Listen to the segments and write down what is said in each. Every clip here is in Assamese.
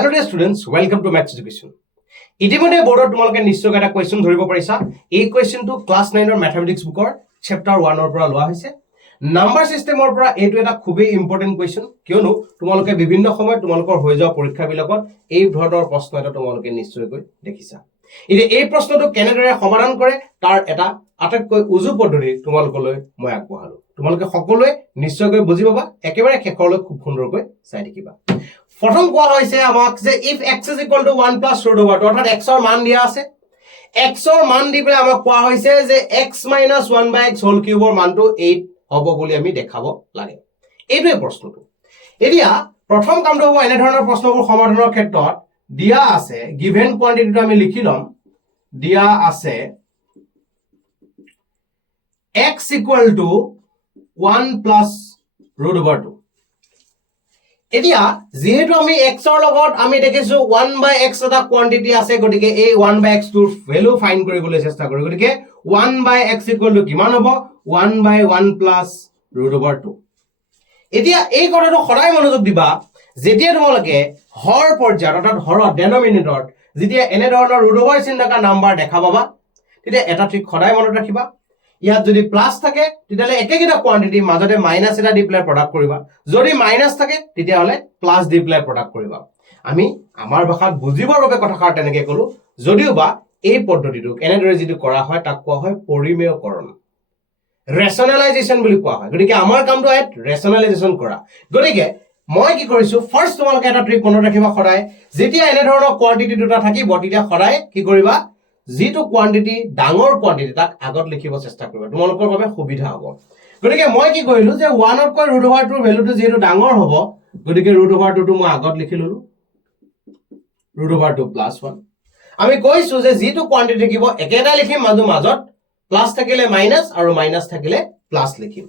Hello dear students, welcome to Maths Education. ইতিমধ্যে বোৰ্ডত তোমালোকে নিশ্চয় এটা কোৱেশ্চন ধৰিব পাৰিছা। এই কোৱেশ্চনটো ক্লাছ 9 ৰ ম্যাথমেটিক্স বুকৰ চেপ্টাৰ 1 ৰ পৰা লোৱা হৈছে। নাম্বাৰ সিস্টেমৰ পৰা এইটো এটা খুবই ইম্পৰ্টেন্ট কোৱেশ্চন, কিয়নো তোমালোকে বিভিন্ন সময়ত তোমালোকৰ হৈ যোৱা পৰীক্ষাবিলাকত এই ধৰণৰ প্ৰশ্ন এটা তোমালোকে নিশ্চয়কৈ দেখিছা। এতিয়া এই প্ৰশ্নটো কেনেদৰে সমাধান কৰে তাৰ এটা আটাইতকৈ উজু পদ্ধতি তোমালোকলৈ মই আগবঢ়ালো। তোমালোকে সকলোৱে নিশ্চয়কৈ বুজি পাবা, একেবাৰে শেষলৈ খুব সুন্দৰকৈ চাই থাকিবা। প্ৰথম কোৱা হৈছে আমাক যে if x is equal to 1 plus root over 2 অৰ্থাৎ x ৰ মান দিয়া আছে, x ৰ মান দি পেলাই আমাক কোৱা হৈছে যে x minus 1 by x whole cube ৰ মানটো 8 হ'ব বুলি আমি দেখাব লাগে। এইটোৱে প্ৰশ্নটো। এতিয়া প্ৰথম কামটো হ'ব এনে ধৰণৰ প্ৰশ্নবোৰ সমাধানৰ ক্ষেত্ৰত দিয়া আছে given quantity টো আমি লিখি লম, দিয়া আছে x equal to 1 plus root over 2। এতিয়া যেহেতু আমি x ৰ লগত আমি দেখিছো 1 by x এটা কোয়ান্টিটি আছে, গতিকে এই 1 by x টোৰ ভ্যালু ফাইন্ড কৰিবলৈ চেষ্টা কৰো। গতিকে 1 by x ইকুৱেল টু কিমান হ'ব? 1 by 1 plus root over 2। এতিয়া এই কথাটো সদায় মনোযোগ দিবা, যেতিয়া তোমালোকে হৰ পৰ্যায়ত অৰ্থাৎ হৰত ডেনোমিনেটৰত যেতিয়া এনে ধৰণৰ root over চিন থকা নাম্বাৰ দেখা পাবা, তেতিয়া এটা ঠিক সদায় মনত ৰাখিবা, ইয়াত যদি প্লাস থাকে তেতিয়ালে একেগিটা কোয়ান্টিটি মাজতে মাইনাস এটা দি প্লাই প্ৰডাক্ট কৰিবা, যদি মাইনাস থাকে তেতিয়ালে প্লাস দি প্লাই প্ৰডাক্ট কৰিবা। আমি আমাৰ ভাষাত বুজিবৰ বাবে কথাষাৰ তেনেকৈ কলো, যদিও বা এই পদ্ধতিটো এনেদৰে যেটো কৰা হয় তাক কোৱা হয় পৰিমেয়কৰণ, ৰেশনালাইজেশন বুলি কোৱা হয়। গতিকে আমাৰ কামটো হয় ৰেশনালাইজেশন কৰা। গতিকে মই কি কৰিছো, ফাৰ্স্ট তোমালোকে এটা ট্ৰিক মনত ৰাখিবা, সদায় যেতিয়া এনে ধৰণৰ কোয়ান্টিটি দুটা থাকিব তেতিয়া সদায় কি কৰিবা, যেটো কোয়ান্টিটি ডাঙৰ কোয়ান্টিটি তাক আগত লিখিব চেষ্টা কৰিবা, তোমালোকৰ বাবে সুবিধা হ'ব। গতিকে মই কি কৰিলো যে 1 তকৈ root over 2 ৰ ভ্যালুটো যেহেতু ডাঙৰ হ'ব, গতিকে root over 2 টো মই আগত লিখি ললো, root over 2 plus 1। আমি কৈছো যে যেটো কোয়ান্টিটি থাকিব একেটা লিখিম, মাজত প্লাস থাকিলে মাইনাস আৰু মাইনাস থাকিলে প্লাস লিখিম।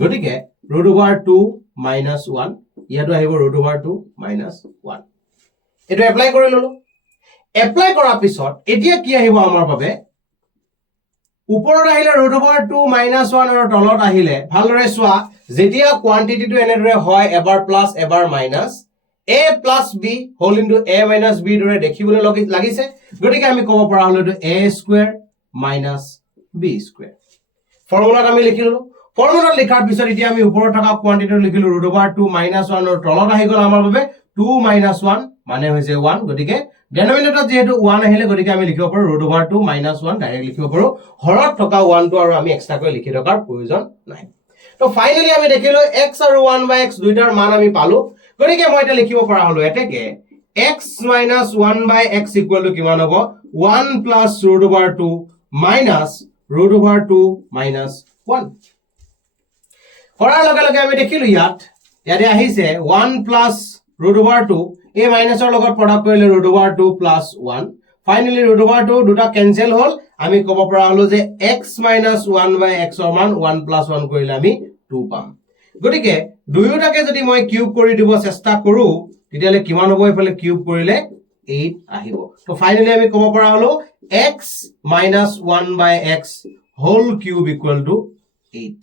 গতিকে root over 2 minus 1, ইয়াটো আহিব root over 2 minus 1। এটো এপ্লাই কৰি ললো। এপ্লাই কৰাৰ পিছত এতিয়া কি আহিব আমাৰ বাবে, ওপৰত আহিলে root over 2 minus 1 আৰু তলত আহিলে ভালদৰে চোৱা, যেতিয়া কোয়ান্টিটিটো এনেদৰে হয় এবাৰ প্লাস এবাৰ minus, a plus b whole into a minus b দৰে দেখিবলৈ লাগিছে, গতিকে আমি ক'ব পৰা হলো এটো a square minus b square। ফৰ্মুলাত আমি লিখিলো, ফৰ্মুলাত লিখাৰ পিছত এতিয়া আমি ওপৰত থকা কোয়ান্টিটিটো লিখিলো root over 2 minus 1 আৰু তলত আহি গল আমাৰ বাবে 2 minus 1 মানে হৈছে 1। গতিকে ডেনোমিনেটৰত যেহেতু 1 আহিলে, গতিকে আমি লিখিব পাৰো root over 2 minus 1 ডাইৰেক্ট লিখিব পাৰো, হৰত থকা 1 টো আৰু আমি এক্সট্ৰাকৈ লিখি থকাৰ প্ৰয়োজন নাই। তো ফাইনালি আমি দেখিলো x আৰু 1 by x দুইটাৰ মান আমি পালো। গতিকে মই এটা লিখিব পৰা হলো এতেকে x minus 1 by x equal to কিমান হ'ব, 1 plus root over 2 minus root over 2 minus 1। কৰাৰ লগে লগে আমি দেখিলো ইয়াতে আহিছে 1 plus root over 2, এই মাইনাসৰ লগত প্ৰডাক্ট কৰিলে root over 2 plus 1। Finally root over 2 দুটা কেনসেল হল, আমি ক'ব পৰা হলো যে x minus 1 by x ৰ মান 1 plus 1 কৰিলে আমি 2 পাম। গতিকে দুয়োটাকে যদি মই কিউব কৰি দিব চেষ্টা কৰো তেতিয়ালে কিমান হ'ব, এফালে কিউব কৰিলে 8 আহিব। তো ফাইনালি আমি ক'ব পৰা হলো x minus 1 by x whole cube equal to 8।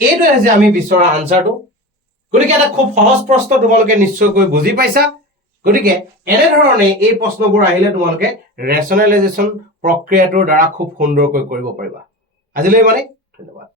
এইটো হৈছে আমি বিচৰা আনসাৰটো। গতিকে এটা খুব সহজ প্ৰশ্ন, তোমালোকে নিশ্চয়কৈ বুজি পাইছা। গতিকে এনে ধৰণে এই প্ৰশ্নবোৰ আহিলে তোমালোকে ৰেশনালাইজেশন প্ৰক্ৰিয়াটোৰ দ্বাৰা খুব সুন্দৰকৈ কৰিব পাৰিবা। আজিলৈ মানে ধন্যবাদ।